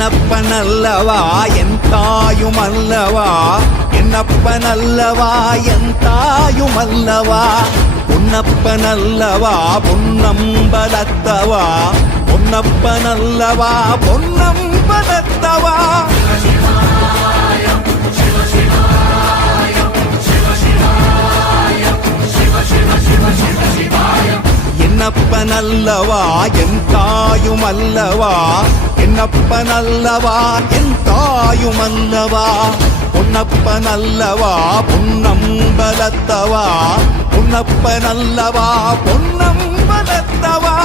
என்னப்பனல்லவா என் தாயுமல்லவா, என்னப்பனல்லவா என் தாயுமல்லவா, பொன்னப்பனல்லவா பொன்னம்பலத்தவா, பொன்னப்பனல்லவா பொன்னம்பலத்தவா. என்னப்பனல்லவா என் தாயுமல்லவா, என்னப்பனல்லவா என் தாயுமல்லவா, பொன்னப்பனல்லவா பொன்னம்பலத்தவா, பொன்னப்பனல்லவா பொன்னம்பலத்தவா.